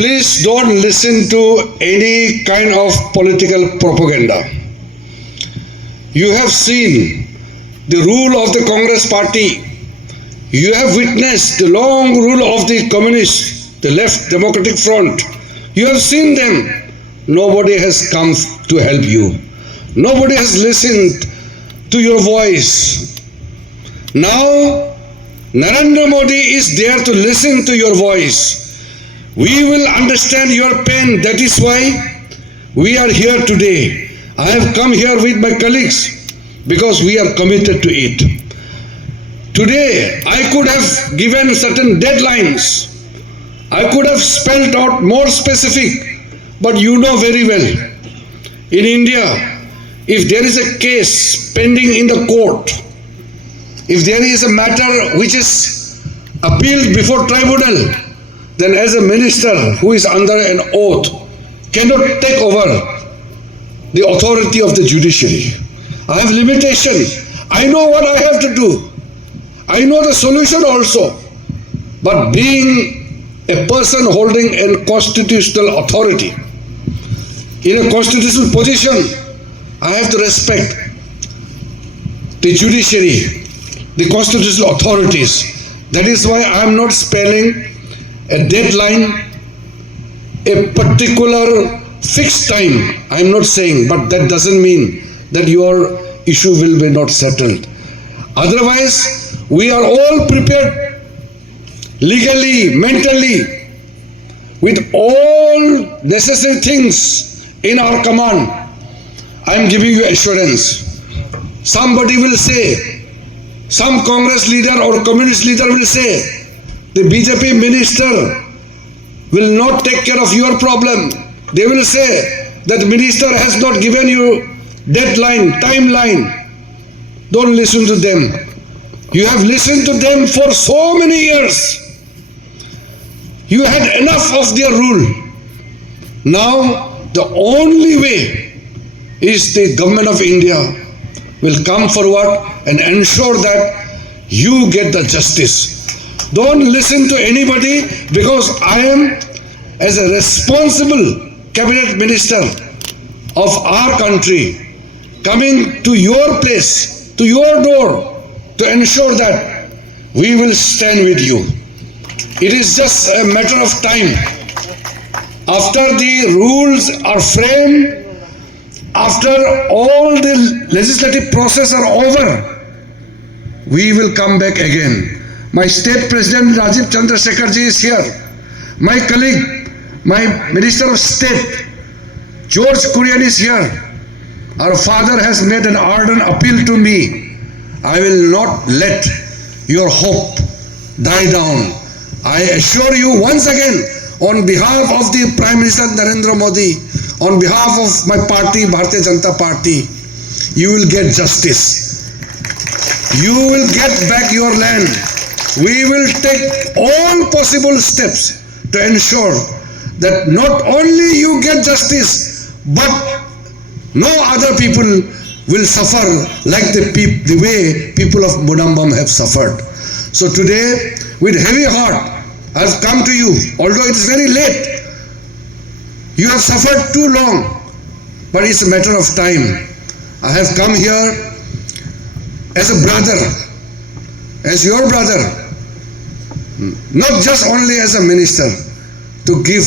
please don't listen to any kind of political propaganda. You have seen the rule of the Congress party. You have witnessed the long rule of the communists, the left democratic front. You have seen them. Nobody has come to help you. Nobody has listened to your voice. Now, Narendra Modi is there to listen to your voice. We will understand your pain. That is why we are here today. I have come here with my colleagues because we are committed to it. Today, I could have given certain deadlines. I could have spelled out more specific, but you know very well, in India, if there is a case pending in the court, if there is a matter which is appealed before tribunal, then as a minister who is under an oath cannot take over the authority of the judiciary. I have limitation. I know what I have to do. I know the solution also. But being a person holding a constitutional authority, in a constitutional position, I have to respect the judiciary, the constitutional authorities. That is why I am not spelling a deadline, a particular fixed time. I am not saying, but that doesn't mean that your issue will be not settled. Otherwise, we are all prepared legally, mentally, with all necessary things in our command. I am giving you assurance. Somebody will say, some Congress leader or communist leader will say, the BJP minister will not take care of your problem. They will say that the minister has not given you deadline, timeline. Don't listen to them. You have listened to them for so many years. You had enough of their rule. Now, the only way is the government of India will come forward and ensure that you get the justice. Don't listen to anybody, because I am, as a responsible cabinet minister of our country, coming to your place, to your door, to ensure that we will stand with you. It is just a matter of time. After the rules are framed, after all the legislative process are over, we will come back again. My state president Rajiv Chandrasekhar ji is here. My colleague, my minister of state George Kurian is here. Our father has made an ardent appeal to me. I will not let your hope die down. I assure you once again, on behalf of the Prime Minister Narendra Modi, on behalf of my party, Bharatiya Janata Party, you will get justice. You will get back your land. We will take all possible steps to ensure that not only you get justice, but no other people will suffer like the way people of Munambam have suffered. So today, with heavy heart, I have come to you, although it is very late. You have suffered too long, but it's a matter of time. I have come here as a brother, as your brother, not just only as a minister, to give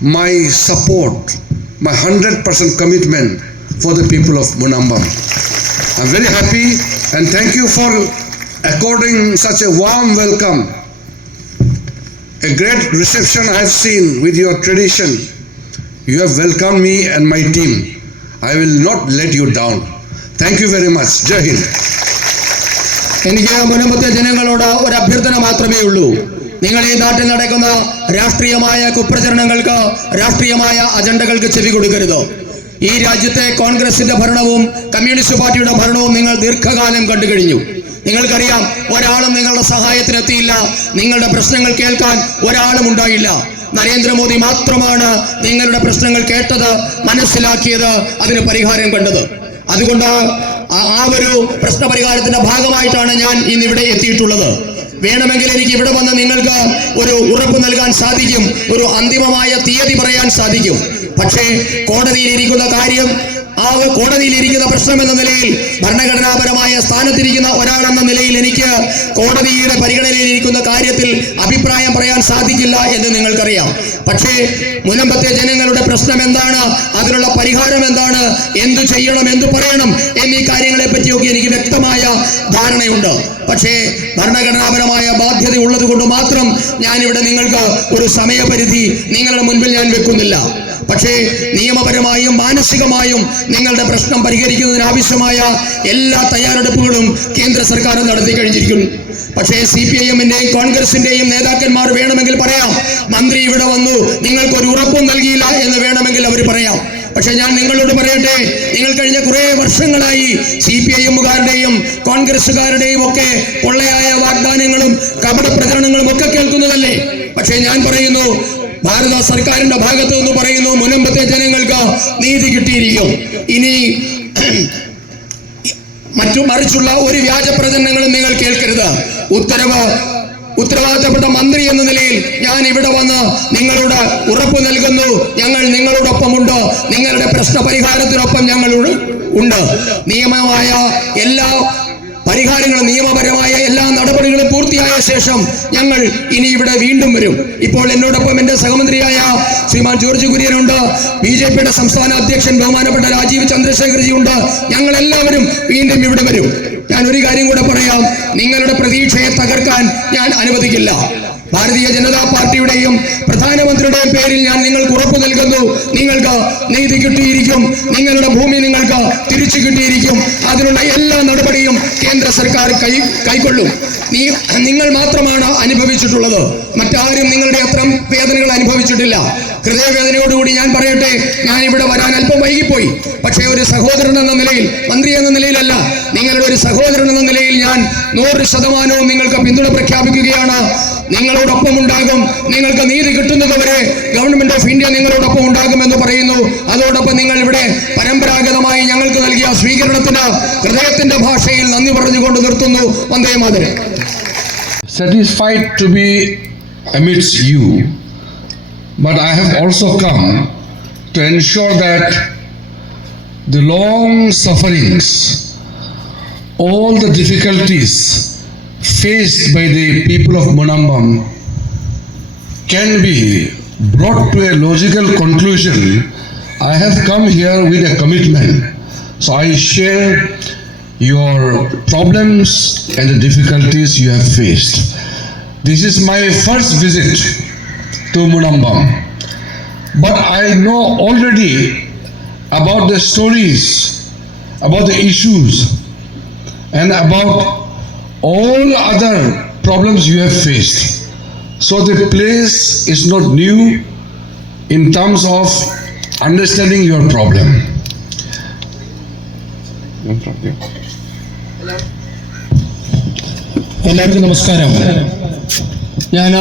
my support, my 100% commitment for the people of Munambam. I'm very happy and thank you for according such a warm welcome. A great reception I have seen with your tradition. You have welcomed me and my team. I will not let you down. Thank you very much. Jai Hind. എനിക്ക് മുനമ്പത്തെ ജനങ്ങളോട് ഒരു അഭ്യർത്ഥന മാത്രമേ ഉള്ളൂ. നിങ്ങൾ ഈ നാട്ടിൽ നടക്കുന്ന രാഷ്ട്രീയമായ കുപ്രചരണങ്ങൾക്ക്, രാഷ്ട്രീയമായ അജണ്ടകൾക്ക് ചെവി കൊടുക്കരുത്. ഈ രാജ്യത്തെ കോൺഗ്രസിന്റെ ഭരണവും കമ്മ്യൂണിസ്റ്റ് പാർട്ടിയുടെ ഭരണവും നിങ്ങൾ ദീർഘകാലം കണ്ടു കഴിഞ്ഞു. നിങ്ങൾക്കറിയാം, ഒരാളും നിങ്ങളുടെ സഹായത്തിനെത്തിയില്ല. നിങ്ങളുടെ പ്രശ്നങ്ങൾ കേൾക്കാൻ ഒരാളും ഉണ്ടായില്ല. നരേന്ദ്രമോദി മാത്രമാണ് നിങ്ങളുടെ പ്രശ്നങ്ങൾ കേട്ടത്, മനസ്സിലാക്കിയത്, അതിന് പരിഹാരം കണ്ടത്. അതുകൊണ്ട് ആ ഒരു പ്രശ്നപരിഹാരത്തിന്റെ ഭാഗമായിട്ടാണ് ഞാൻ ഇന്നിവിടെ എത്തിയിട്ടുള്ളത്. വേണമെങ്കിൽ എനിക്ക് ഇവിടെ വന്ന് നിങ്ങൾക്ക് ഒരു ഉറപ്പ് നൽകാൻ സാധിക്കും, ഒരു അന്തിമമായ തീയതി പറയാൻ സാധിക്കും. പക്ഷേ കോടതിയിൽ ഇരിക്കുന്ന കാര്യം, ആ കോടതിയിലിരിക്കുന്ന പ്രശ്നം എന്ന നിലയിൽ, ഭരണഘടനാപരമായ സ്ഥാനത്തിരിക്കുന്ന ഒരാളെന്ന നിലയിൽ എനിക്ക് കോടതിയുടെ പരിഗണനയിലിരിക്കുന്ന കാര്യത്തിൽ അഭിപ്രായം പറയാൻ സാധിക്കില്ല എന്ന് നിങ്ങൾക്കറിയാം. പക്ഷേ മുനമ്പത്തെ ജനങ്ങളുടെ പ്രശ്നം എന്താണ്, അതിനുള്ള പരിഹാരം എന്താണ്, എന്തു ചെയ്യണം, എന്തു പറയണം എന്നീ കാര്യങ്ങളെ പറ്റിയൊക്കെ എനിക്ക് വ്യക്തമായ ധാരണയുണ്ട്. പക്ഷേ ഭരണഘടനാപരമായ ബാധ്യത ഉള്ളത് കൊണ്ട് മാത്രം ഞാനിവിടെ നിങ്ങൾക്ക് ഒരു സമയപരിധി നിങ്ങളുടെ മുൻപിൽ ഞാൻ വെക്കുന്നില്ല. പക്ഷേ നിയമപരമായും മാനസികമായും നിങ്ങളുടെ പ്രശ്നം പരിഹരിക്കുന്നതിന് ആവശ്യമായ എല്ലാ തയ്യാറെടുപ്പുകളും കേന്ദ്ര സർക്കാർ നടത്തി കഴിഞ്ഞിരിക്കുന്നു. പക്ഷേ CPIM-ന്റെയും കോൺഗ്രസിന്റെയും നേതാക്കന്മാർ വേണമെങ്കിൽ പറയാം, മന്ത്രി ഇവിടെ വന്നു നിങ്ങൾക്കൊരു ഉറപ്പും നൽകിയില്ല എന്ന് വേണമെങ്കിൽ അവർ പറയാം. പക്ഷെ ഞാൻ നിങ്ങളോട് പറയട്ടെ, നിങ്ങൾ കഴിഞ്ഞ കുറെ വർഷങ്ങളായി CPIM-കാരുടെയും കോൺഗ്രസുകാരുടെയും ഒക്കെ പൊള്ളയായ വാഗ്ദാനങ്ങളും കപട പ്രചരണങ്ങളും ഒക്കെ കേൾക്കുന്നതല്ലേ. പക്ഷെ ഞാൻ പറയുന്നു, ഭാരത സർക്കാരിന്റെ ഭാഗത്തു നിന്ന് പറയുന്നു, മുനമ്പത്തെ ജനങ്ങൾക്ക് നീതി കിട്ടിയിരിക്കും. ഇനി മറിച്ചുള്ള ഒരു വ്യാജ പ്രചരണങ്ങളും നിങ്ങൾ കേൾക്കരുത്. ഉത്തരവാദിത്തപ്പെട്ട മന്ത്രി എന്ന നിലയിൽ ഞാൻ ഇവിടെ വന്ന് നിങ്ങളോട് ഉറപ്പ് നൽകുന്നു, ഞങ്ങൾ നിങ്ങളോടൊപ്പമുണ്ട്, നിങ്ങളുടെ പ്രശ്ന പരിഹാരത്തിനൊപ്പം ഞങ്ങൾ ഉണ്ട്. നിയമമായ എല്ലാ പരിഹാരങ്ങളും, നിയമപരമായ എല്ലാ നടപടികളും പൂർത്തിയായ ശേഷം ഞങ്ങൾ ഇനി ഇവിടെ വീണ്ടും വരും. ഇപ്പോൾ എന്നോടൊപ്പം എൻ്റെ സഹമന്ത്രിയായ ശ്രീമാൻ ജോർജ് കുര്യനുണ്ട്, BJP-യുടെ സംസ്ഥാന അധ്യക്ഷൻ ബഹുമാനപ്പെട്ട രാജീവ് ചന്ദ്രശേഖർജി ഉണ്ട്. ഞങ്ങൾ എല്ലാവരും വീണ്ടും ഇവിടെ വരും. ഞാൻ ഒരു കാര്യം കൂടെ പറയാം, നിങ്ങളുടെ പ്രതീക്ഷയെ തകർക്കാൻ ഞാൻ അനുവദിക്കില്ല. ഭാരതീയ ജനതാ പാർട്ടിയുടെയും പ്രധാനമന്ത്രിയുടെയും പേരിൽ ഞാൻ നിങ്ങൾക്ക് ഉറപ്പ് നൽകുന്നു, നിങ്ങൾക്ക് നീതി കിട്ടിയിരിക്കും, നിങ്ങളുടെ ഭൂമി നിങ്ങൾക്ക് തിരിച്ചു കിട്ടിയിരിക്കും. അതിനുള്ള എല്ലാ നടപടിയും കേന്ദ്ര സർക്കാർ കൈക്കൊള്ളും. നിങ്ങൾ മാത്രമാണ് അനുഭവിച്ചിട്ടുള്ളത്, മറ്റാരും നിങ്ങളുടെ അത്തരം വേദനകൾ അനുഭവിച്ചിട്ടില്ല. ഹൃദയവേദനയോടുകൂടി ഞാൻ പറയട്ടെ, ഞാൻ ഇവിടെ വരാൻ അല്പം വൈകിപ്പോയി. പക്ഷേ ഒരു സഹോദരൻ എന്ന നിലയിൽ, മന്ത്രി എന്ന നിലയിലല്ല, നിങ്ങളുടെ ഒരു സഹോദരൻ എന്ന നിലയിൽ ഞാൻ 100% നിങ്ങൾക്ക് പിന്തുണ പ്രഖ്യാപിക്കുകയാണ്. നിങ്ങളോടൊപ്പം ഉണ്ടാകും, നിങ്ങൾക്ക് നീതി കിട്ടുന്നതുവരെ ഗവൺമെന്റ് ഓഫ് ഇന്ത്യ നിങ്ങളോടൊപ്പം ഉണ്ടാകുമെന്ന് പറയുന്നു. അതോടൊപ്പം നിങ്ങൾ ഇവിടെ പരമ്പരാഗതമായി ഞങ്ങൾക്ക് നൽകിയ സ്വീകരണത്തിന് ഹൃദയത്തിന്റെ ഭാഷയിൽ നന്ദി പറഞ്ഞുകൊണ്ട് നിർത്തുന്നു. വന്ദേ Mataram. Satisfied to be amidst you, but I have also come to ensure that the long sufferings, all the difficulties faced by the people of Munambam can be brought to a logical conclusion. I have come here with a commitment. So I share your problems and the difficulties you have faced. This is my first visit to Munambam, but I know already about the stories, about the issues, and about all other problems you have faced. So the place is not new in terms of understanding your problem. എല്ലാവർക്കും നമസ്കാരം. ഞാൻ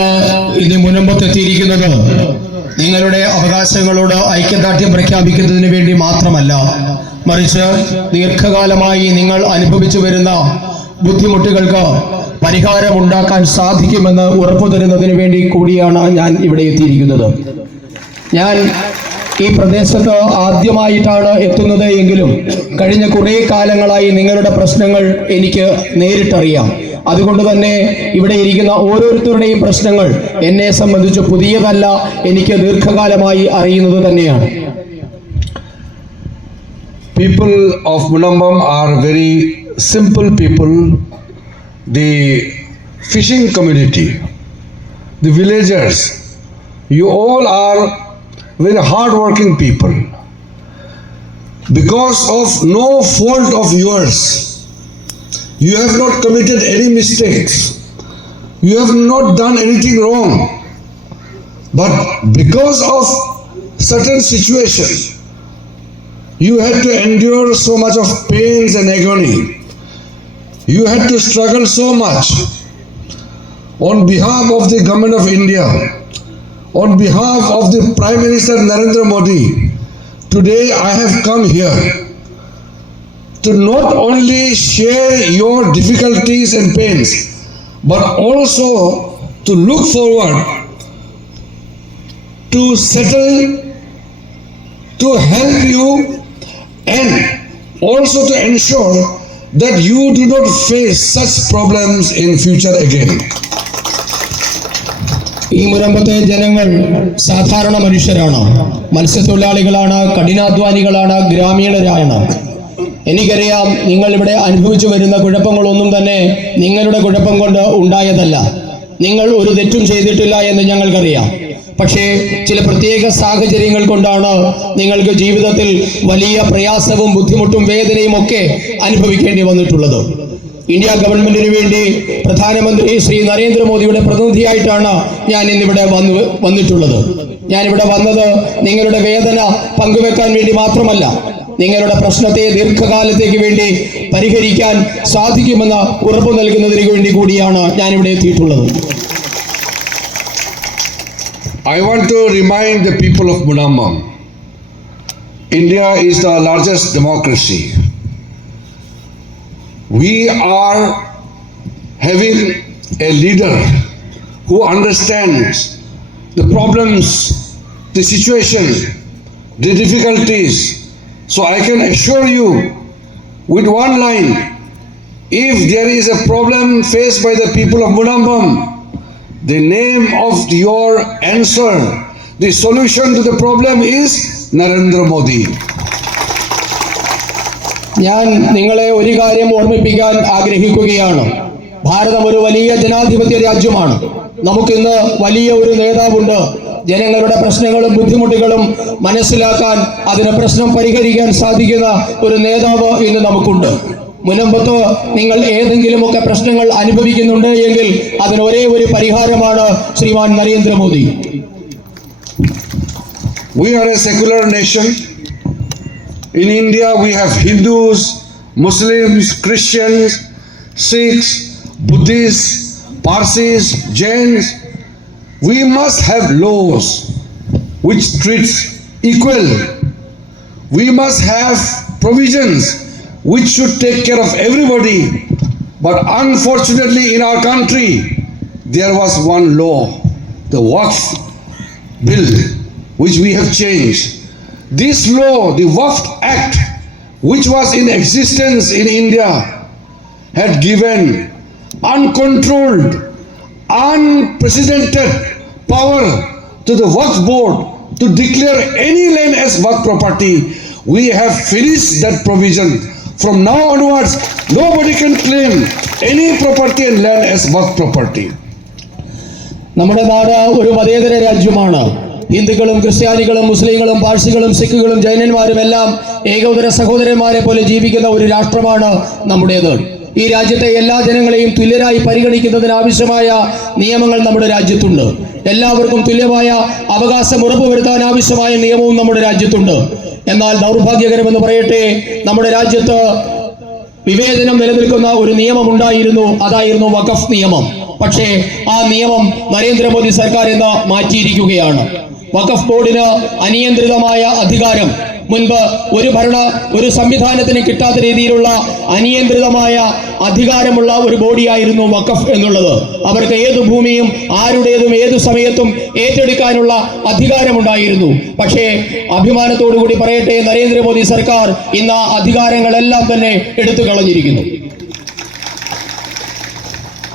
ഇന്ന് മുനമ്പത്തെത്തിയിരിക്കുന്നത് നിങ്ങളുടെ അവകാശങ്ങളോട് ഐക്യദാർഢ്യം പ്രഖ്യാപിക്കുന്നതിന് വേണ്ടി മാത്രമല്ല, മറിച്ച് ദീർഘകാലമായി നിങ്ങൾ അനുഭവിച്ചു വരുന്ന ബുദ്ധിമുട്ടുകൾക്ക് പരിഹാരമുണ്ടാക്കാൻ സാധിക്കുമെന്ന് ഉറപ്പു തരുന്നതിന് വേണ്ടി കൂടിയാണ് ഞാൻ ഇവിടെ എത്തിയിരിക്കുന്നത്. ഞാൻ ഈ പ്രദേശത്ത് ആദ്യമായിട്ടാണ് എത്തുന്നത് എങ്കിലും കഴിഞ്ഞ കുറേ കാലങ്ങളായി നിങ്ങളുടെ പ്രശ്നങ്ങൾ എനിക്ക് നേരിട്ടറിയാം. അതുകൊണ്ട് തന്നെ ഇവിടെ ഇരിക്കുന്ന ഓരോരുത്തരുടെയും പ്രശ്നങ്ങൾ എന്നെ സംബന്ധിച്ച് പുതിയതല്ല, എനിക്ക് ദീർഘകാലമായി അറിയുന്നത് തന്നെയാണ്. People of Munambam are very simple people. The fishing community, the villagers, you all are very hard-working people. Because of no fault of yours, you have not committed any mistakes. You have not done anything wrong. But because of certain situation, you had to endure so much of pains and agony. You had to struggle so much. On behalf of the government of India, on behalf of the Prime Minister Narendra Modi, today I have come here to not only share your difficulties and pains, but also to look forward to settle, to help you, and also to ensure that you do not face such problems in future again. ഈ മുനമ്പത്തെ ജനങ്ങൾ സാധാരണ മനുഷ്യരാണ്, മത്സ്യത്തൊഴിലാളികളാണ്, കഠിനാധ്വാനികളാണ്, ഗ്രാമീണരാണ്. എനിക്കറിയാം നിങ്ങൾ ഇവിടെ അനുഭവിച്ചു വരുന്ന കുഴപ്പങ്ങളൊന്നും തന്നെ നിങ്ങളുടെ കുഴപ്പം കൊണ്ട് ഉണ്ടായതല്ല. നിങ്ങൾ ഒരു തെറ്റും ചെയ്തിട്ടില്ല എന്ന് ഞങ്ങൾക്കറിയാം. പക്ഷേ ചില പ്രത്യേക സാഹചര്യങ്ങൾ കൊണ്ടാണ് നിങ്ങൾക്ക് ജീവിതത്തിൽ വലിയ പ്രയാസവും ബുദ്ധിമുട്ടും വേദനയും ഒക്കെ അനുഭവിക്കേണ്ടി വന്നിട്ടുള്ളത്. ഇന്ത്യ ഗവൺമെന്റിന് വേണ്ടി പ്രധാനമന്ത്രി ശ്രീ നരേന്ദ്രമോദിയുടെ പ്രതിനിധിയായിട്ടാണ് ഞാൻ ഇന്നിവിടെ വന്നിട്ടുള്ളത്. ഞാനിവിടെ വന്നത് നിങ്ങളുടെ വേദന പങ്കുവെക്കാൻ വേണ്ടി മാത്രമല്ല, നിങ്ങളുടെ പ്രശ്നത്തെ ദീർഘകാലത്തേക്ക് വേണ്ടി പരിഹരിക്കാൻ സാധിക്കുമെന്ന് ഉറപ്പു നൽകുന്നതിന് വേണ്ടി കൂടിയാണ് ഞാനിവിടെ എത്തിയിട്ടുള്ളത്. I want to remind the people of Munambam, India is the largest democracy. We are having a leader who understands the problems, the situation, the difficulties. So I can assure you with one line, if there is a problem faced by the people of Munambam, the name of your answer, the solution to the problem is Narendra Modi. ഞാൻ നിങ്ങളെ ഒരു കാര്യം ഓർമ്മിപ്പിക്കാൻ ആഗ്രഹിക്കുകയാണ്. ഭാരതം ഒരു വലിയ ജനാധിപത്യ രാജ്യമാണ്. നമുക്കിന്ന് വലിയ ഒരു നേതാവുണ്ട്. ജനങ്ങളുടെ പ്രശ്നങ്ങളും ബുദ്ധിമുട്ടുകളും മനസ്സിലാക്കാൻ, അതിന് പ്രശ്നം പരിഹരിക്കാൻ സാധിക്കുന്ന ഒരു നേതാവ് ഇന്ന് നമുക്കുണ്ട്. മുനമ്പത്ത് നിങ്ങൾ ഏതെങ്കിലുമൊക്കെ പ്രശ്നങ്ങൾ അനുഭവിക്കുന്നുണ്ട് എങ്കിൽ അതിന് ഒരേ ഒരു പരിഹാരമാണ് ശ്രീമാൻ Narendra Modi. We are a secular nation. In India we have Hindus, Muslims, Christians, Sikhs, Buddhists, Parsis, Jains. We must have laws which treats equal. We must have provisions which should take care of everybody. But unfortunately in our country, there was one law, the Waqf bill, which we have changed. This law, the Waqf Act, which was in existence in India, had given uncontrolled, unprecedented power to the Waqf board to declare any land as Waqf property. We have finished that provision. From now onwards, nobody can claim any property and land as Waqf property. നമ്മുടെ നാട് ഒരു മതേതര രാജ്യമാണ്. ഹിന്ദുക്കളും ക്രിസ്ത്യാനികളും മുസ്ലിങ്ങളും പാഴ്സികളും സിഖുകളും ജൈനന്മാരും എല്ലാം ഏകോദര സഹോദരന്മാരെ പോലെ ജീവിക്കുന്ന ഒരു രാഷ്ട്രമാണ് നമ്മുടേത്. ഈ രാജ്യത്തെ എല്ലാ ജനങ്ങളെയും തുല്യരായി പരിഗണിക്കുന്നതിന് ആവശ്യമായ നിയമങ്ങൾ നമ്മുടെ രാജ്യത്തുണ്ട്. എല്ലാവർക്കും തുല്യമായ അവകാശം ഉറപ്പുവരുത്താൻ ആവശ്യമായ നിയമവും നമ്മുടെ രാജ്യത്തുണ്ട്. എന്നാൽ ദൗർഭാഗ്യകരമെന്ന് പറയട്ടെ, നമ്മുടെ രാജ്യത്ത് വിവേചനം നിലനിൽക്കുന്ന ഒരു നിയമം ഉണ്ടായിരുന്നു. അതായിരുന്നു വഖഫ് നിയമം. പക്ഷേ ആ നിയമം നരേന്ദ്രമോദി സർക്കാർ ഇന്ന് മാറ്റിയിരിക്കുകയാണ്. വഖഫ് ബോർഡിന് അനിയന്ത്രിതമായ അധികാരം, മുൻപ് ഒരു സംവിധാനത്തിന് കിട്ടാത്ത രീതിയിലുള്ള അനിയന്ത്രിതമായ അധികാരമുള്ള ഒരു ബോഡിയായിരുന്നു വഖഫ് എന്നുള്ളത്. അവർക്ക് ഏതു ഭൂമിയും ആരുടേതും ഏതു സമയത്തും ഏറ്റെടുക്കാനുള്ള അധികാരമുണ്ടായിരുന്നു. പക്ഷേ അഭിമാനത്തോടുകൂടി പറയട്ടെ, നരേന്ദ്രമോദി സർക്കാർ ഇന്ന് അധികാരങ്ങളെല്ലാം തന്നെ എടുത്തു കളഞ്ഞിരിക്കുന്നു.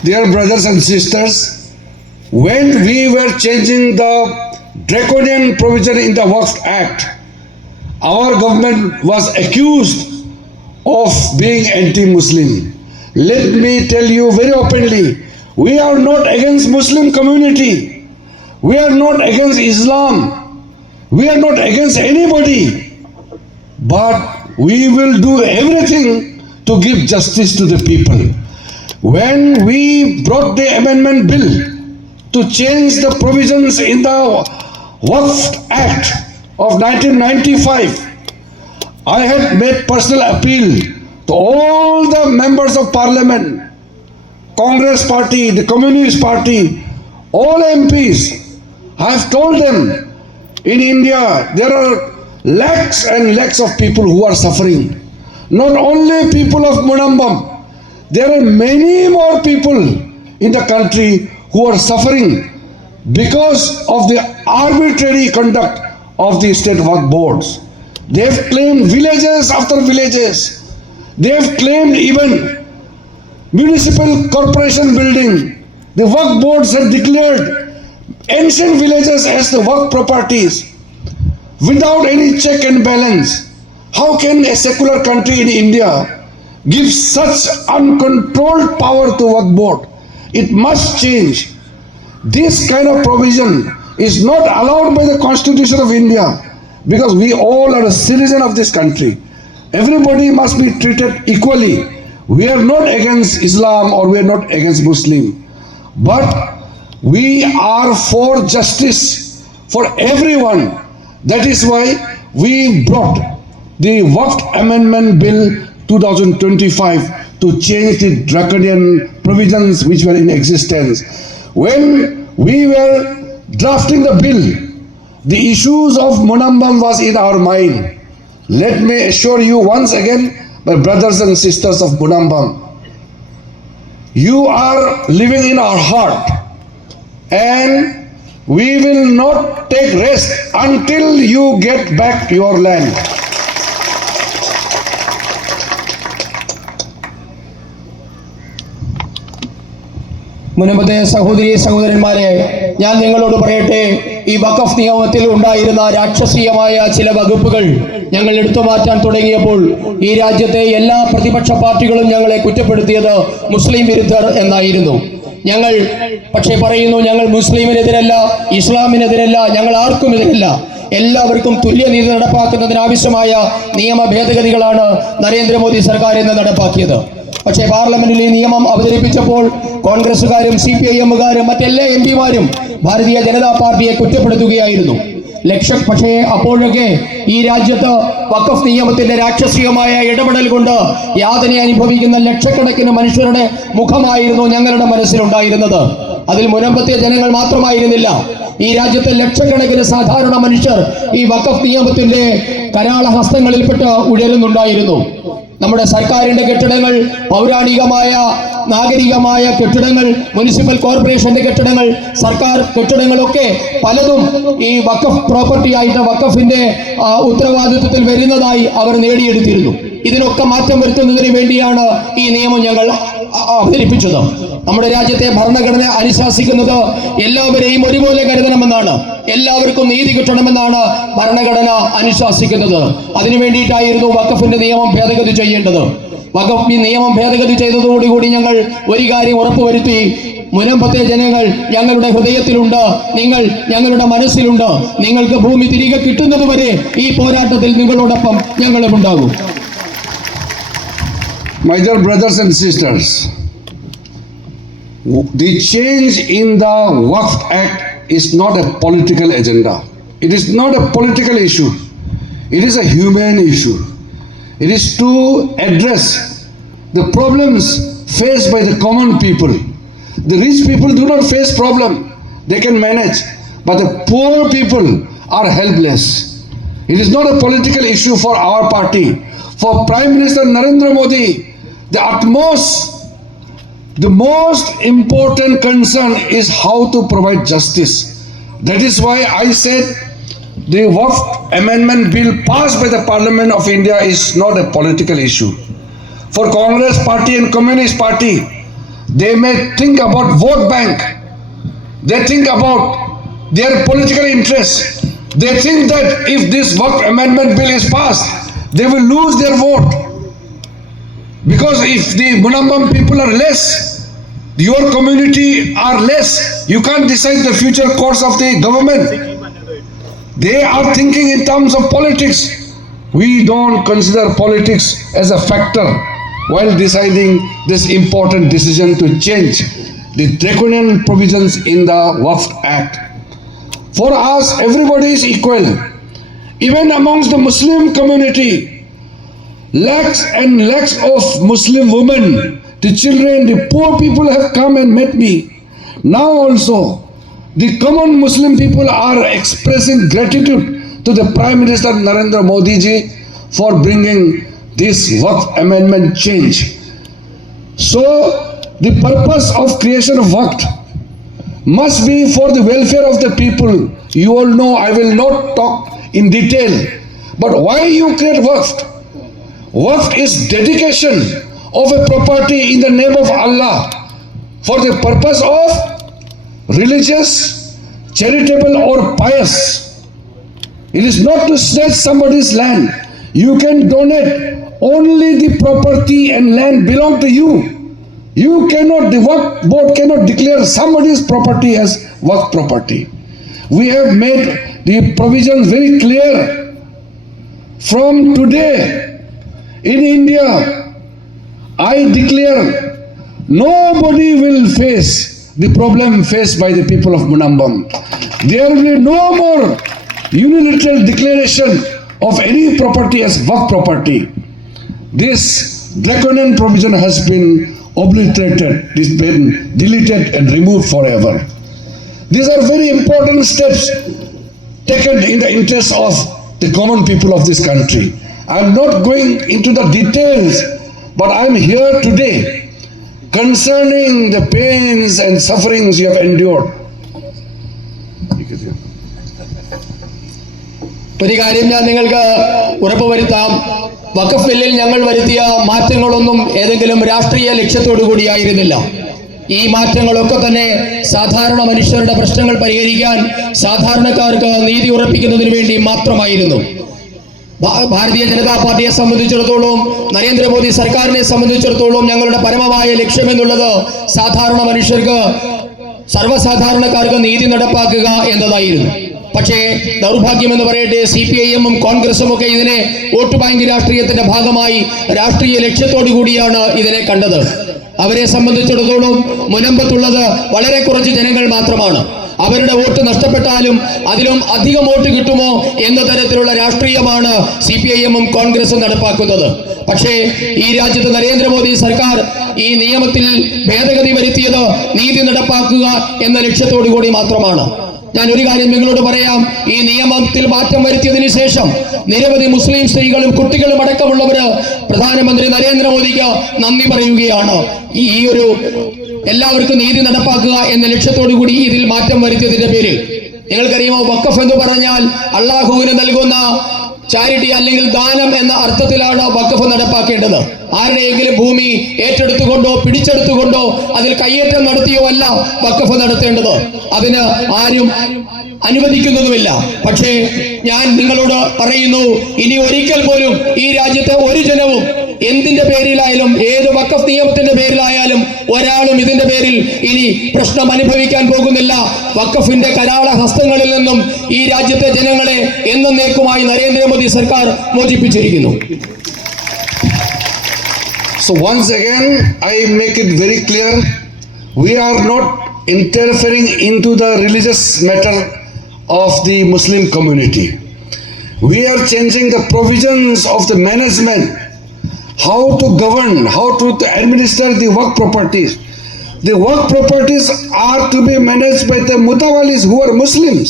Dear brothers and sisters, when we were changing the draconian provision in the Waqf Act, our government was accused of being anti-Muslim. Let me tell you very openly, we are not against Muslim community. We are not against Islam. We are not against anybody. But we will do everything to give justice to the people. When we brought the amendment bill to change the provisions in the Waqf Act of 1995, I had made personal appeal to all the members of parliament, Congress party, the Communist party, all MPs. I have told them, in India there are lakhs and lakhs of people who are suffering. Not only people of Munambam, there are many more people in the country who are suffering because of the arbitrary conduct of the state work boards. They have claimed villages after villages. They have claimed even municipal corporation building. The work boards have declared ancient villages as the work properties without any check and balance. How can a secular country in India give such uncontrolled power to work board? It must change. This kind of provision is not allowed by the Constitution of India, because we all are a citizen of this country. Everybody must be treated equally. We are not against Islam or we are not against Muslim, but we are for justice for everyone. That is why we brought the Waqf Amendment Bill 2025 to change the draconian provisions which were in existence. When we were drafting the bill, the issues of Munambam was in our mind. Let me assure you once again, my brothers and sisters of Munambam, you are living in our heart, and we will not take rest until you get back your land. മുൻപത്തെ സഹോദരി സഹോദരന്മാരെ, ഞാൻ നിങ്ങളോട് പറയട്ടെ, ഈ വഖഫ് നിയമത്തിൽ ഉണ്ടായിരുന്ന രാക്ഷസീയമായ ചില വകുപ്പുകൾ ഞങ്ങൾ എടുത്തു മാറ്റാൻ തുടങ്ങിയപ്പോൾ ഈ രാജ്യത്തെ എല്ലാ പ്രതിപക്ഷ പാർട്ടികളും ഞങ്ങളെ കുറ്റപ്പെടുത്തിയത് മുസ്ലിം വിരുദ്ധർ എന്നായിരുന്നു. ഞങ്ങൾ പക്ഷേ പറയുന്നു, ഞങ്ങൾ മുസ്ലിമിനെതിരല്ല, ഇസ്ലാമിനെതിരല്ല, ഞങ്ങൾ ആർക്കും എതിരല്ല. എല്ലാവർക്കും തുല്യനീതി നടപ്പാക്കുന്നതിനാവശ്യമായ നിയമ ഭേദഗതികളാണ് നരേന്ദ്രമോദി സർക്കാർ ഇന്ന് നടപ്പാക്കിയത്. പക്ഷേ പാർലമെന്റിൽ ഈ നിയമം അവതരിപ്പിച്ചപ്പോൾ കോൺഗ്രസുകാരും CPIMകാരും മറ്റെല്ലാ MP മാരും ഭാരതീയ ജനതാ പാർട്ടിയെ കുറ്റപ്പെടുത്തുകയായിരുന്നു. പക്ഷേ അപ്പോഴൊക്കെ ഈ രാജ്യത്ത് വഖഫ് നിയമത്തിന്റെ രാക്ഷസീയമായ ഇടപെടൽ കൊണ്ട് യാതന അനുഭവിക്കുന്ന ലക്ഷക്കണക്കിന് മനുഷ്യരുടെ മുഖമായിരുന്നു ഞങ്ങളുടെ മനസ്സിലുണ്ടായിരുന്നത്. അതിൽ മുനമ്പത്തെ ജനങ്ങൾ മാത്രമായിരുന്നില്ല, ഈ രാജ്യത്തെ ലക്ഷക്കണക്കിന് സാധാരണ മനുഷ്യർ ഈ വഖഫ് നിയമത്തിന്റെ കരാള ഹസ്തങ്ങളിൽപ്പെട്ട് ഉയരുന്നുണ്ടായിരുന്നു. നമ്മുടെ സർക്കാരിന്റെ കെട്ടിടങ്ങൾ, പൗരാണികമായ നാഗരികമായ കെട്ടിടങ്ങൾ, മുനിസിപ്പൽ കോർപ്പറേഷന്റെ കെട്ടിടങ്ങൾ, സർക്കാർ കെട്ടിടങ്ങളൊക്കെ പലതും ഈ വഖഫ് പ്രോപ്പർട്ടി ആയിട്ട് വഖഫിന്റെ ഉത്തരവാദിത്വത്തിൽ വരുന്നതായി അവർ നേടിയെടുത്തിരുന്നു. ഇതിനൊക്കെ മാറ്റം വരുത്തുന്നതിന് വേണ്ടിയാണ് ഈ നിയമം ഞങ്ങൾ അവതരിപ്പിച്ചത്. നമ്മുടെ രാജ്യത്തെ ഭരണഘടന അനുശാസിക്കുന്നത് എല്ലാവരെയും ഒരുപോലെ കരുതണമെന്നാണ്, എല്ലാവർക്കും നീതി കിട്ടണമെന്നാണ് ഭരണഘടന അനുശാസിക്കുന്നത്. അതിനു വേണ്ടിയിട്ടായിരുന്നു വഖഫിന്റെ നിയമം ഭേദഗതി ചെയ്യേണ്ടത്. വഖഫ് നിയമം ഭേദഗതി ചെയ്തതോടുകൂടി ഞങ്ങൾ ഒരു കാര്യം ഉറപ്പുവരുത്തി, മുനമ്പത്തെ ജനങ്ങൾ ഞങ്ങളുടെ ഹൃദയത്തിലുണ്ട്, നിങ്ങൾ ഞങ്ങളുടെ മനസ്സിലുണ്ട്. നിങ്ങൾക്ക് ഭൂമി തിരികെ കിട്ടുന്നതുവരെ ഈ പോരാട്ടത്തിൽ നിങ്ങളോടൊപ്പം ഞങ്ങളും ഉണ്ടാകും. My dear brothers and sisters, the change in the Waqf Act is not a political agenda. It is not a political issue. It is a human issue. It is to address the problems faced by the common people. The rich people do not face problem. They can manage. But the poor people are helpless. It is not a political issue for our party. For Prime Minister Narendra Modi, the most important concern is how to provide justice. That is why I said the Waqf Amendment Bill passed by the Parliament of India is not a political issue. For Congress Party and Communist Party, they may think about vote bank. They think about their political interests. They think that if this Waqf Amendment Bill is passed, they will lose their vote. Because if the Munambam people are less, your community are less, you can't decide the future course of the government. They are thinking in terms of politics. We don't consider politics as a factor while deciding this important decision to change the draconian provisions in the Waqf Act. For us, everybody is equal. Even amongst the Muslim community, lakhs and lakhs of Muslim women, the children, the poor people have come and met me. Now also, the common Muslim people are expressing gratitude to the Prime Minister Narendra Modi ji for bringing this Waqf amendment change. So, the purpose of creation of Waqf must be for the welfare of the people. You all know, I will not talk in detail, but why you create Waqf? Waqf is dedication of a property in the name of Allah for the purpose of religious, charitable or pious. It is not to snatch somebody's land. You can donate. Only the property and land belong to you. You cannot, the Waqf board cannot declare somebody's property as Waqf property. We have made the provisions very clear. From today, in India, I declare nobody will face the problem faced by the people of Munambam. There will be no more unilateral declaration of any property as Waqf property. This draconian provision has been obliterated, it has been deleted and removed forever. These are very important steps taken in the interest of the common people of this country. I am not going into the details, but I am here today concerning the pains and sufferings you have endured. ഒരു കാര്യം ഞാൻ നിങ്ങൾക്ക് ഉറപ്പുവരുത്താം. വഖഫ് ബില്ലിൽ ഞങ്ങൾ വരുത്തിയ മാറ്റങ്ങളൊന്നും ഏതെങ്കിലും രാഷ്ട്രീയ ലക്ഷ്യത്തോടു കൂടിയായിരുന്നില്ല. ഈ മാറ്റങ്ങളൊക്കെ തന്നെ സാധാരണ മനുഷ്യരുടെ പ്രശ്നങ്ങൾ പരിഹരിക്കാൻ, സാധാരണക്കാർക്ക് നീതി ഉറപ്പിക്കുന്നതിന് വേണ്ടി മാത്രമായിരുന്നു. ഭാരതീയ ജനതാ പാർട്ടിയെ സംബന്ധിച്ചിടത്തോളം, നരേന്ദ്രമോദി സർക്കാരിനെ സംബന്ധിച്ചിടത്തോളം ഞങ്ങളുടെ പരമമായ ലക്ഷ്യമെന്നുള്ളത് സാധാരണ മനുഷ്യർക്ക്, സർവ്വസാധാരണക്കാർക്ക് നീതി നടപ്പാക്കുക എന്നതായിരുന്നു. പക്ഷേ ദൗർഭാഗ്യമെന്ന് പറയട്ടെ, CPIM-ഉം കോൺഗ്രസും ഒക്കെ ഇതിനെ വോട്ട് ബാങ്ക് രാഷ്ട്രീയത്തിന്റെ ഭാഗമായി രാഷ്ട്രീയ ലക്ഷ്യത്തോടു കൂടിയാണ് ഇതിനെ കണ്ടത്. അവരെ സംബന്ധിച്ചിടത്തോളം മുനമ്പത്തുള്ളത് വളരെ കുറച്ച് ജനങ്ങൾ മാത്രമാണ്. അവരുടെ വോട്ട് നഷ്ടപ്പെട്ടാലും അതിലും അധികം വോട്ട് കിട്ടുമോ എന്ന തരത്തിലുള്ള രാഷ്ട്രീയമാണ് CPIM-ഉം കോൺഗ്രസും നടപ്പാക്കുന്നത്. പക്ഷേ ഈ രാജ്യത്ത് നരേന്ദ്രമോദി സർക്കാർ ഈ നിയമത്തിൽ ഭേദഗതി വരുത്തിയത് നീതി നടപ്പാക്കുക എന്ന ലക്ഷ്യത്തോടു കൂടി മാത്രമാണ്. ഞാൻ ഒരു കാര്യം നിങ്ങളോട് പറയാം. ഈ നിയമത്തിൽ മാറ്റം വരുത്തിയതിനു ശേഷം നിരവധി മുസ്ലിം സ്ത്രീകളും കുട്ടികളും അടക്കമുള്ളവര് പ്രധാനമന്ത്രി നരേന്ദ്രമോദിക്ക് നന്ദി പറയുകയാണ്. ഈ ഒരു എല്ലാവർക്കും നീതി നടപ്പാക്കുക എന്ന ലക്ഷ്യത്തോടു കൂടി ഇതിൽ മാറ്റം വരുത്തിയതിന്റെ പേരിൽ. നിങ്ങൾക്കറിയുമോ, വഖഫ് എന്ന് പറഞ്ഞാൽ അള്ളാഹുവിന് നൽകുന്ന ചാരിറ്റി അല്ലെങ്കിൽ ദാനം എന്ന അർത്ഥത്തിലാണ് വഖഫ് നടപ്പാക്കേണ്ടത്. ആരുടെയെങ്കിലും ഭൂമി ഏറ്റെടുത്തുകൊണ്ടോ പിടിച്ചെടുത്തുകൊണ്ടോ അതിൽ കയ്യേറ്റം നടത്തിയോ അല്ല വഖഫ് നടത്തേണ്ടത്. അതിന് ആരും അനുവദിക്കുന്നതുമില്ല. പക്ഷേ ഞാൻ നിങ്ങളോട് പറയുന്നു, ഇനി ഒരിക്കൽ പോലും ഈ രാജ്യത്തെ ഒരു ജനവും എന്തിന്റെ പേരിലായാലും, ഏത് വഖഫ് നിയമത്തിന്റെ പേരിലായാലും ഒരാളും ഇതിന്റെ പേരിൽ ഇനി പ്രശ്നം അനുഭവിക്കാൻ പോകുന്നില്ല. വഖഫിന്റെ കരാള ഹസ്തങ്ങളിൽ നിന്നും ഈ രാജ്യത്തെ ജനങ്ങളെ എന്നേക്കുമായി നരേന്ദ്രമോദി സർക്കാർ മോചിപ്പിച്ചിരിക്കുന്നു. So once again, I make it very clear, we are not interfering into the religious matter of the Muslim community. We are changing the provisions of the management, how to govern, how to administer the Waqf properties. The Waqf properties are to be managed by the mutawalis who are Muslims.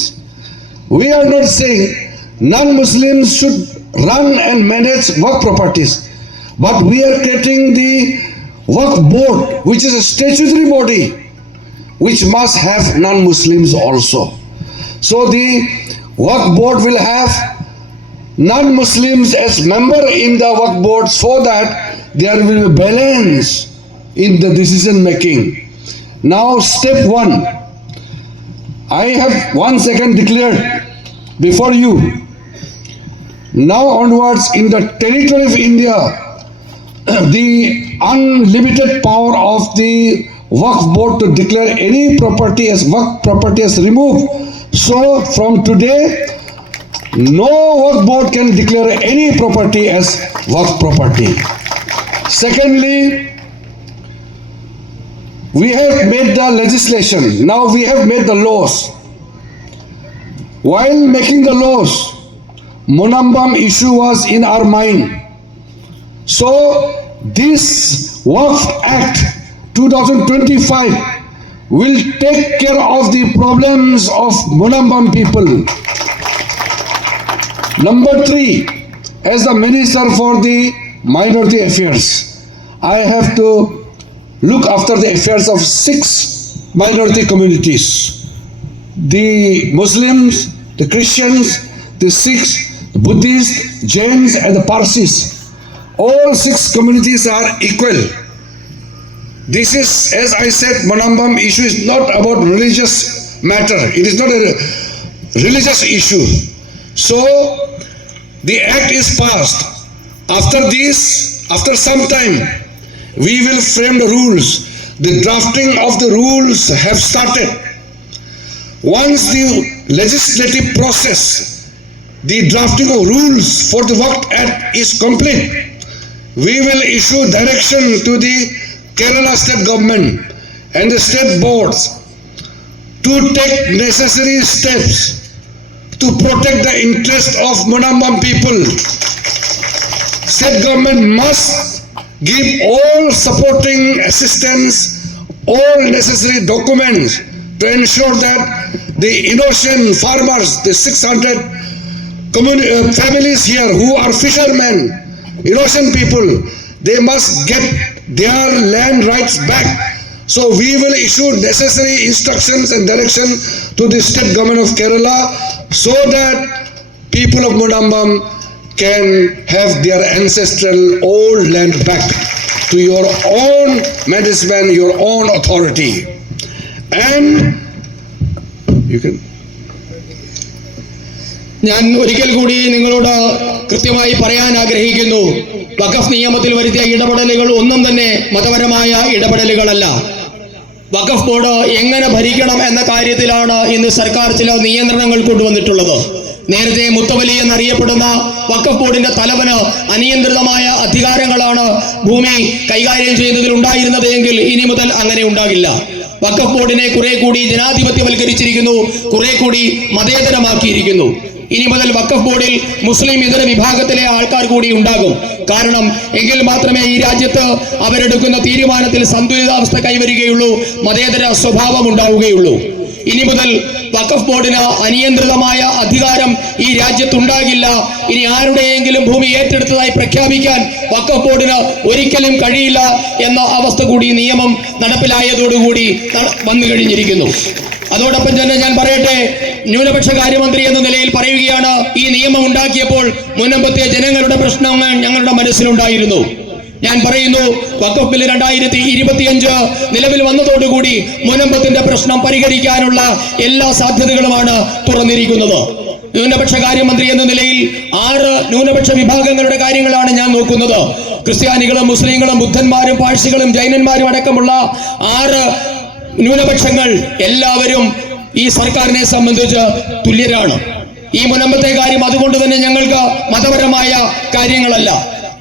We are not saying non-Muslims should run and manage Waqf properties. But we are creating the Waqf board, which is a statutory body, which must have non-Muslims also. So the Waqf board will have non-Muslims as member in the Waqf board, so that there will be balance in the decision making. Now step 1, I have once again declared before you, now onwards in the territory of India, the unlimited power of the Waqf board to declare any property as Waqf property is removed. So from today, no Waqf board can declare any property as Waqf property. Secondly, we have made the legislation. Now we have made the laws. While making the laws, Munambam issue was in our mind. So this Waqf Act 2025 will take care of the problems of Munambam people. Number 3, as the Minister for the Minority Affairs, I have to look after the affairs of 6 minority communities: the Muslims, the Christians, the Sikhs, the Buddhists, Jains, and the Parsis. All 6 communities are equal. This is, as I said, Monambam issue is not about religious matter. It is not a religious issue. So the act is passed. After this, after some time, we will frame the rules. The drafting of the rules have started. Once the legislative process, the drafting of rules for the Waqf Act is complete, we will issue direction to the Kerala state government and the state boards to take necessary steps to protect the interest of Monambam people. State government must give all supporting assistance, all necessary documents to ensure that the innocent farmers, the 600 families here who are fishermen, innocent people, they must get their land rights back. So we will issue necessary instructions and direction to the state government of Kerala so that people of Monambam can have their ancestral old land back to your own management, your own authority. And you can. ഞാൻ ഒരിക്കൽ കൂടി നിങ്ങളോട് കൃത്യമായി പറയാൻ ആഗ്രഹിക്കുന്നു, വഖഫ് നിയമത്തിൽ വരുത്തിയ ഇടപെടലുകൾ ഒന്നും തന്നെ മതപരമായ ഇടപെടലുകളല്ല. വഖഫ് ബോർഡ് എങ്ങനെ ഭരിക്കണം എന്ന കാര്യത്തിലാണ് ഇന്ന് സർക്കാർ ചില നിയന്ത്രണങ്ങൾ കൊണ്ടുവന്നിട്ടുള്ളത്. നേരത്തെ മുത്തവലി എന്നറിയപ്പെടുന്ന വഖഫ് ബോർഡിന്റെ തലവന് അനിയന്ത്രിതമായ അധികാരങ്ങളാണ് ഭൂമി കൈകാര്യം ചെയ്യുന്നതിൽ ഉണ്ടായിരുന്നത് എങ്കിൽ ഇനി മുതൽ അങ്ങനെ ഉണ്ടാകില്ല. വഖഫ് ബോർഡിനെ കുറെ കൂടി ജനാധിപത്യവൽക്കരിച്ചിരിക്കുന്നു, കുറെ കൂടി മതേതരമാക്കിയിരിക്കുന്നു. ഇനി മുതൽ വഖഫ് ബോർഡിൽ മുസ്ലിം ഇതര വിഭാഗത്തിലെ ആൾക്കാർ കൂടി ഉണ്ടാകും. കാരണം എങ്കിൽ മാത്രമേ ഈ രാജ്യത്ത് അവരെടുക്കുന്ന തീരുമാനത്തിൽ സന്തുലിതാവസ്ഥ കൈവരികയുള്ളൂ, മതേതര സ്വഭാവം ഉണ്ടാവുകയുള്ളൂ. ഇനി മുതൽ വഖഫ് ബോർഡിന് അനിയന്ത്രിതമായ അധികാരം ഈ രാജ്യത്തുണ്ടാകില്ല. ഇനി ആരുടെയെങ്കിലും ഭൂമി ഏറ്റെടുത്തതായി പ്രഖ്യാപിക്കാൻ വഖഫ് ബോർഡിന് ഒരിക്കലും കഴിയില്ല എന്ന അവസ്ഥ കൂടി നിയമം നടപ്പിലായതോടുകൂടി വന്നു കഴിഞ്ഞിരിക്കുന്നു. അതോടൊപ്പം തന്നെ ഞാൻ പറയട്ടെ, ന്യൂനപക്ഷ കാര്യമന്ത്രി എന്ന നിലയിൽ പറയുകയാണ്, ഈ നിയമം ഉണ്ടാക്കിയപ്പോൾ മുൻപത്തെ ജനങ്ങളുടെ പ്രശ്നങ്ങൾ ഞങ്ങളുടെ മനസ്സിലുണ്ടായിരുന്നു. ഞാൻ പറയുന്നു, വഖഫ് ബിൽ 2025 നിലവിൽ വന്നതോടുകൂടി മുനമ്പത്തിന്റെ പ്രശ്നം പരിഹരിക്കാനുള്ള എല്ലാ സാധ്യതകളുമാണ് തുറന്നിരിക്കുന്നത്. ന്യൂനപക്ഷ കാര്യമന്ത്രി എന്ന നിലയിൽ 6 ന്യൂനപക്ഷ വിഭാഗങ്ങളുടെ കാര്യങ്ങളാണ് ഞാൻ നോക്കുന്നത്. ക്രിസ്ത്യാനികളും മുസ്ലിങ്ങളും ബുദ്ധന്മാരും പാഴ്സികളും ജൈനന്മാരും അടക്കമുള്ള 6 ന്യൂനപക്ഷങ്ങൾ എല്ലാവരും ഈ സർക്കാരിനെ സംബന്ധിച്ച് തുല്യരാണ്. ഈ മുനമ്പത്തെ കാര്യം അതുകൊണ്ട് തന്നെ ഞങ്ങൾക്ക് മതപരമായ കാര്യങ്ങളല്ല.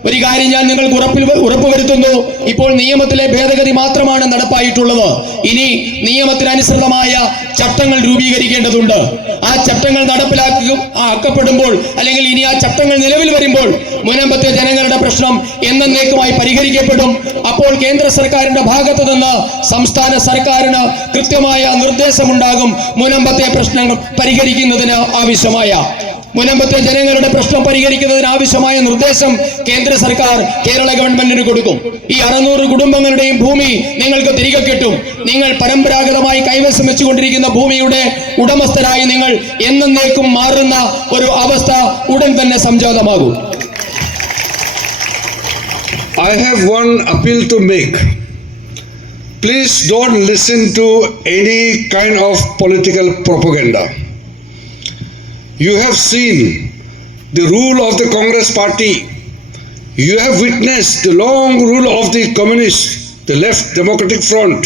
ഒരു കാര്യം ഞാൻ നിങ്ങൾക്ക് ഉറപ്പുവരുത്തുന്നു, ഇപ്പോൾ നിയമത്തിലെ ഭേദഗതി മാത്രമാണ് നടപ്പായിട്ടുള്ളത്. ഇനി നിയമത്തിനനുസൃതമായ ചട്ടങ്ങൾ രൂപീകരിക്കേണ്ടതുണ്ട്. ആ ചട്ടങ്ങൾ നടപ്പിലാക്കപ്പെടുമ്പോൾ അല്ലെങ്കിൽ ഇനി ആ ചട്ടങ്ങൾ നിലവിൽ വരുമ്പോൾ മുനമ്പത്തെ ജനങ്ങളുടെ പ്രശ്നം എന്നേക്കുമായി പരിഹരിക്കപ്പെടും. അപ്പോൾ കേന്ദ്ര സർക്കാരിന്റെ ഭാഗത്തു നിന്ന് സംസ്ഥാന സർക്കാരിന് കൃത്യമായ നിർദ്ദേശമുണ്ടാകും മുനമ്പത്തെ പ്രശ്നങ്ങൾ പരിഹരിക്കുന്നതിന് ആവശ്യമായ മുനമ്പത്തെ ജനങ്ങളുടെ പ്രശ്നം പരിഹരിക്കുന്നതിന് ആവശ്യമായ നിർദ്ദേശം കേന്ദ്ര സർക്കാർ കേരള ഗവൺമെന്റിന് കൊടുക്കും. ഈ 600 കുടുംബങ്ങളുടെയും ഭൂമി നിങ്ങൾക്ക് തിരികെ കിട്ടും. നിങ്ങൾ പരമ്പരാഗതമായി കൈവശം വെച്ചുകൊണ്ടിരിക്കുന്ന ഭൂമിയുടെ ഉടമസ്ഥരായി നിങ്ങൾ എന്നേക്കും മാറുന്ന ഒരു അവസ്ഥ ഉടൻ തന്നെ സംജാതമാകും. I have one appeal to make. Please don't listen to any kind of political propaganda. You have seen the rule of the Congress party. You have witnessed the long rule of the communists, the left democratic front.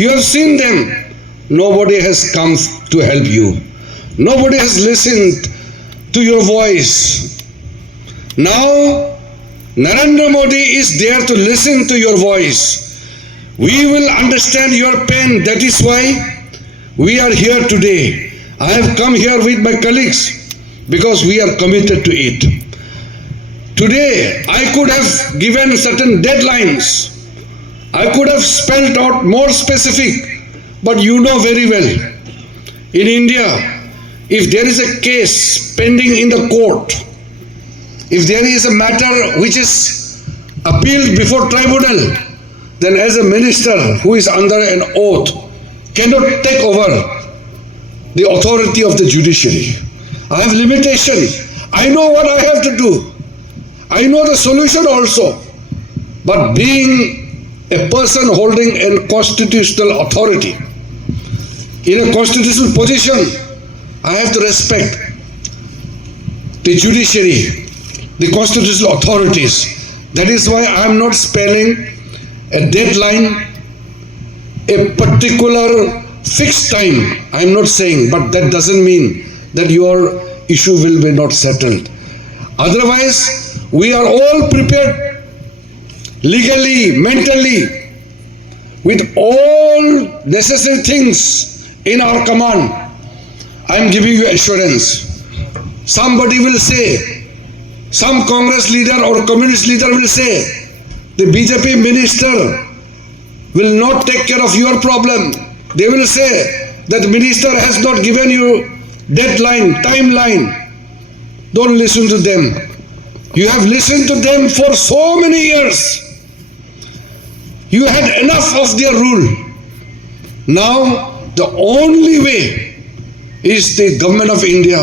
You have seen them. Nobody has come to help you. Nobody has listened to your voice. Now, Narendra Modi is there to listen to your voice. We will understand your pain. That is why we are here today. I have come here with my colleagues because we are committed to it. Today, I could have given certain deadlines. I could have spelled out more specific, but you know very well, in India, if there is a case pending in the court, if there is a matter which is appealed before tribunal, then as a minister who is under an oath cannot take over the authority of the judiciary. I have limitation. I know what I have to do. I know the solution also. But being a person holding a constitutional authority, in a constitutional position, I have to respect the judiciary, the constitutional authorities. That is why I am not spelling a deadline, a particular fixed time. I am not saying, but that doesn't mean that your issue will be not settled. Otherwise, we are all prepared legally, mentally, with all necessary things in our command. I am giving you assurance. Somebody will say, some Congress leader or communist leader will say, the BJP minister will not take care of your problem. They will say that the minister has not given you deadline, timeline. Don't listen to them. You have listened to them for so many years. You had enough of their rule. Now, the only way is the government of India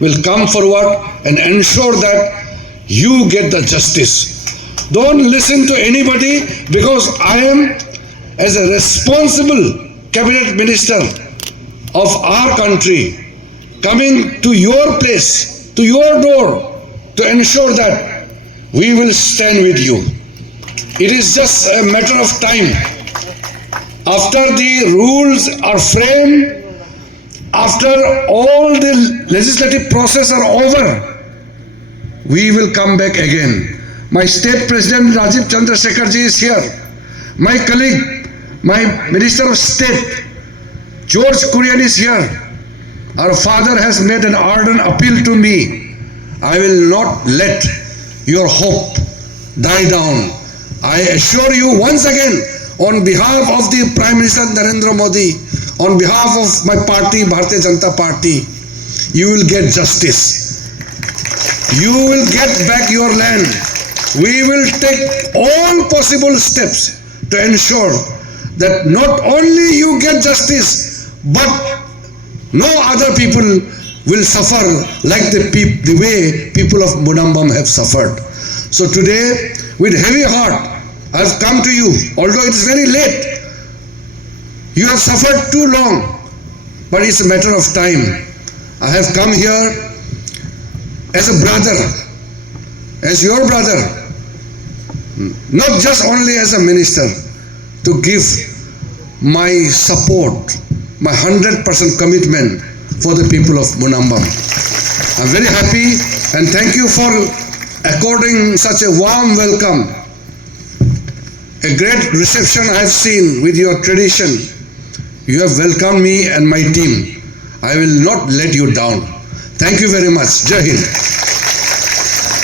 will come forward and ensure that you get the justice. Don't listen to anybody, because I am, as a responsible cabinet minister of our country, coming to your place, to your door, to ensure that we will stand with you. It is just a matter of time. After the rules are framed, after all the legislative process are over, we will come back again. My state president Rajiv Chandrasekharji is here. My colleague, my minister of state George Kurian is here. Our father has made an ardent appeal to me. I will not let your hope die down. I assure you once again, on behalf of the Prime Minister Narendra Modi, on behalf of my party, Bharatiya Janata Party, you will get justice. You will get back your land. We will take all possible steps to ensure that not only you get justice, but no other people will suffer like the way people of Munambam have suffered. So today, with heavy heart, I have come to you, although it is very late. You have suffered too long, but it's a matter of time. I have come here as a brother, as your brother, not just only as a minister, to give my support, my 100% commitment for the people of Munambam. I'm very happy and thank you for according such a warm welcome. A great reception I have seen with your tradition. You have welcomed me and my team. I will not let you down. Thank you very much. Jai Hind.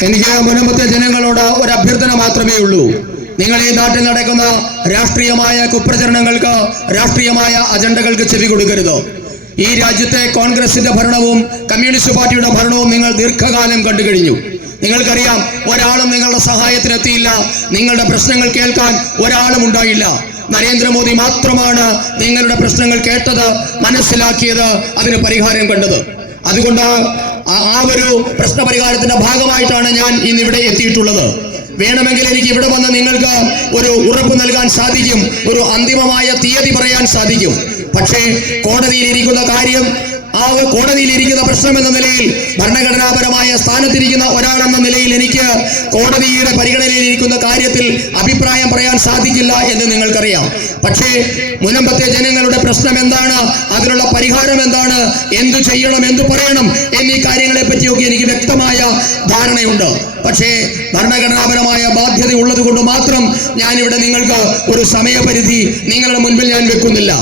എനിക്ക് മുനമ്പത്തെ ജനങ്ങളോട് ഒരു അഭ്യർത്ഥന മാത്രമേ ഉള്ളൂ. നിങ്ങൾ ഈ നാട്ടിൽ നടക്കുന്ന രാഷ്ട്രീയമായ കുപ്രചരണങ്ങൾക്ക്, രാഷ്ട്രീയമായ അജണ്ടകൾക്ക് ചെവി കൊടുക്കരുത്. ഈ രാജ്യത്തെ കോൺഗ്രസിന്റെ ഭരണവും കമ്മ്യൂണിസ്റ്റ് പാർട്ടിയുടെ ഭരണവും നിങ്ങൾ ദീർഘകാലം കണ്ടു കഴിഞ്ഞു. നിങ്ങൾക്കറിയാം, ഒരാളും നിങ്ങളുടെ സഹായത്തിനെത്തിയില്ല. നിങ്ങളുടെ പ്രശ്നങ്ങൾ കേൾക്കാൻ ഒരാളും ഉണ്ടായില്ല. നരേന്ദ്രമോദി മാത്രമാണ് നിങ്ങളുടെ പ്രശ്നങ്ങൾ കേട്ടത്, മനസ്സിലാക്കിയത്, അതിന് പരിഹാരം കണ്ടത്. അതുകൊണ്ട് ആ ഒരു പ്രശ്നപരിഹാരത്തിന്റെ ഭാഗമായിട്ടാണ് ഞാൻ ഇന്നിവിടെ എത്തിയിട്ടുള്ളത്. വേണമെങ്കിൽ എനിക്ക് ഇവിടെ വന്ന് നിങ്ങൾക്ക് ഒരു ഉറപ്പ് നൽകാൻ സാധിക്കും, ഒരു അന്തിമമായ തീയതി പറയാൻ സാധിക്കും. പക്ഷേ കോടതിയിലിരിക്കുന്ന കാര്യം, ആ കോടതിയിലിരിക്കുന്ന പ്രശ്നം എന്ന നിലയിൽ, ഭരണഘടനാപരമായ സ്ഥാനത്തിരിക്കുന്ന ഒരാളെന്ന നിലയിൽ എനിക്ക് കോടതിയുടെ പരിഗണനയിലിരിക്കുന്ന കാര്യത്തിൽ അഭിപ്രായം പറയാൻ സാധിക്കില്ല എന്ന് നിങ്ങൾക്കറിയാം. പക്ഷേ മുനമ്പത്തെ ജനങ്ങളുടെ പ്രശ്നം എന്താണ്, അതിനുള്ള പരിഹാരം എന്താണ്, എന്തു ചെയ്യണം, എന്തു പറയണം എന്നീ കാര്യങ്ങളെ പറ്റിയൊക്കെ എനിക്ക് വ്യക്തമായ ധാരണയുണ്ട്. പക്ഷേ ഭരണഘടനാപരമായ ബാധ്യത ഉള്ളത് കൊണ്ട് മാത്രം ഞാനിവിടെ നിങ്ങൾക്ക് ഒരു സമയപരിധി നിങ്ങളുടെ മുൻപിൽ ഞാൻ വെക്കുന്നില്ല.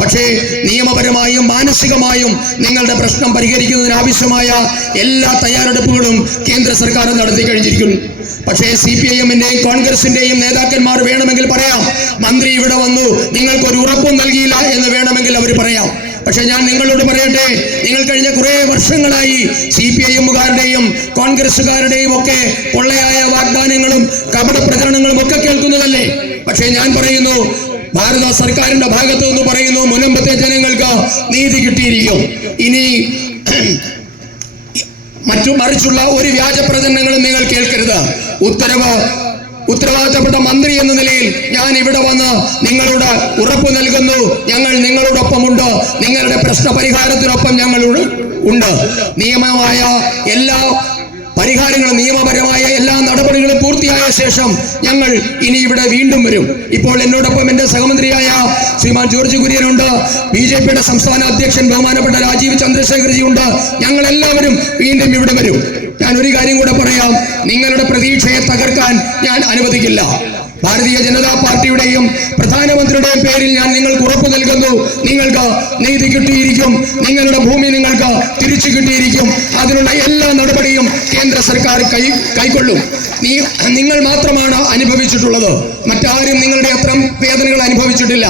പക്ഷേ നിയമപരമായും മാനസികമായും നിങ്ങളുടെ പ്രശ്നം പരിഹരിക്കുന്നതിന് ആവശ്യമായ എല്ലാ തയ്യാറെടുപ്പുകളും കേന്ദ്ര സർക്കാർ നടത്തി കഴിഞ്ഞിരിക്കുന്നു. പക്ഷേ CPIM-ന്റെയും കോൺഗ്രസിന്റെയും നേതാക്കന്മാർ വേണമെങ്കിൽ പറയാം, മന്ത്രി ഇവിടെ വന്നു നിങ്ങൾക്കൊരു ഉറപ്പും നൽകിയില്ല എന്ന് വേണമെങ്കിൽ അവർ പറയാം. പക്ഷെ ഞാൻ നിങ്ങളോട് പറയട്ടെ, നിങ്ങൾ കഴിഞ്ഞ കുറെ വർഷങ്ങളായി CPIM-കാരുടെയും കോൺഗ്രസുകാരുടെയും ഒക്കെ പൊള്ളയായ വാഗ്ദാനങ്ങളും കപട പ്രചരണങ്ങളും ഒക്കെ കേൾക്കുന്നതല്ലേ? പക്ഷേ ഞാൻ പറയുന്നു, ഭാരത സർക്കാരിന്റെ ഭാഗത്തു നിന്ന് പറയുന്നു, മുനമ്പത്തെ ജനങ്ങൾക്ക് നീതി കിട്ടിയിരിക്കും. ഇനി മറിച്ചുള്ള ഒരു വ്യാജ പ്രചരണങ്ങളും നിങ്ങൾ കേൾക്കരുത്. ഉത്തരവാദിത്തപ്പെട്ട മന്ത്രി എന്ന നിലയിൽ ഞാൻ ഇവിടെ വന്ന് നിങ്ങളോട് ഉറപ്പ് നൽകുന്നു, ഞങ്ങൾ നിങ്ങളോടൊപ്പമുണ്ട്. നിങ്ങളുടെ പ്രശ്ന പരിഹാരത്തിനൊപ്പം ഞങ്ങൾ ഉണ്ട്. നിയമമായ എല്ലാ പരിഹാരങ്ങളും, നിയമപരമായ എല്ലാ നടപടികളും പൂർത്തിയായ ശേഷം ഞങ്ങൾ ഇനി ഇവിടെ വീണ്ടും വരും. ഇപ്പോൾ എന്നോടൊപ്പം എന്റെ സഹമന്ത്രിയായ ശ്രീമാൻ ജോർജ് കുര്യനുണ്ട്, BJPയുടെ സംസ്ഥാന അധ്യക്ഷൻ ബഹുമാനപ്പെട്ട രാജീവ് ചന്ദ്രശേഖർജി ഉണ്ട്. ഞങ്ങൾ എല്ലാവരും വീണ്ടും ഇവിടെ വരും. ഞാൻ ഒരു കാര്യം കൂടെ പറയാം, നിങ്ങളുടെ പ്രതീക്ഷയെ തകർക്കാൻ ഞാൻ അനുവദിക്കില്ല. ഭാരതീയ ജനതാ പാർട്ടിയുടെയും പ്രധാനമന്ത്രിയുടെയും പേരിൽ ഞാൻ നിങ്ങൾക്ക് ഉറപ്പ് നൽകുന്നു, നിങ്ങൾക്ക് നീതി കിട്ടിയിരിക്കും, നിങ്ങളുടെ ഭൂമി നിങ്ങൾക്ക് തിരിച്ചു കിട്ടിയിരിക്കും. അതിനുള്ള എല്ലാ നടപടിയും കേന്ദ്ര സർക്കാർ കൈക്കൊള്ളും. നിങ്ങൾ മാത്രമാണ് അനുഭവിച്ചിട്ടുള്ളത്, മറ്റാരും നിങ്ങളുടെ അത്തരം വേദനകൾ അനുഭവിച്ചിട്ടില്ല.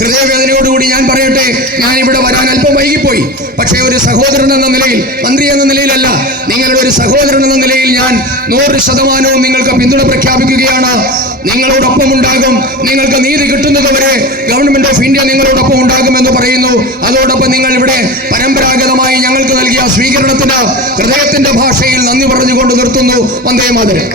ഹൃദയവേദനയോടുകൂടി ഞാൻ പറയട്ടെ, ഞാൻ ഇവിടെ വരാൻ അല്പം വൈകിപ്പോയി. പക്ഷേ ഒരു സഹോദരൻ എന്ന നിലയിൽ, മന്ത്രി എന്ന നിലയിലല്ല, നിങ്ങളുടെ ഒരു സഹോദരൻ എന്ന നിലയിൽ ഞാൻ 100% നിങ്ങൾക്ക് പിന്തുണ പ്രഖ്യാപിക്കുകയാണ്. നിങ്ങളോടൊപ്പം ഉണ്ടാകും. നിങ്ങൾക്ക് നീതി കിട്ടുന്നതുവരെ ഗവൺമെന്റ് ഓഫ് ഇന്ത്യ നിങ്ങളോടൊപ്പം ഉണ്ടാകുമെന്ന് പറയുന്നു. അതോടൊപ്പം നിങ്ങൾ ഇവിടെ പരമ്പരാഗതമായി ഞങ്ങൾക്ക് നൽകിയ സ്വീകരണത്തിന് ഹൃദയത്തിന്റെ ഭാഷയിൽ നന്ദി പറഞ്ഞുകൊണ്ട് നിർത്തുന്നു. വന്ദേ മാതരം.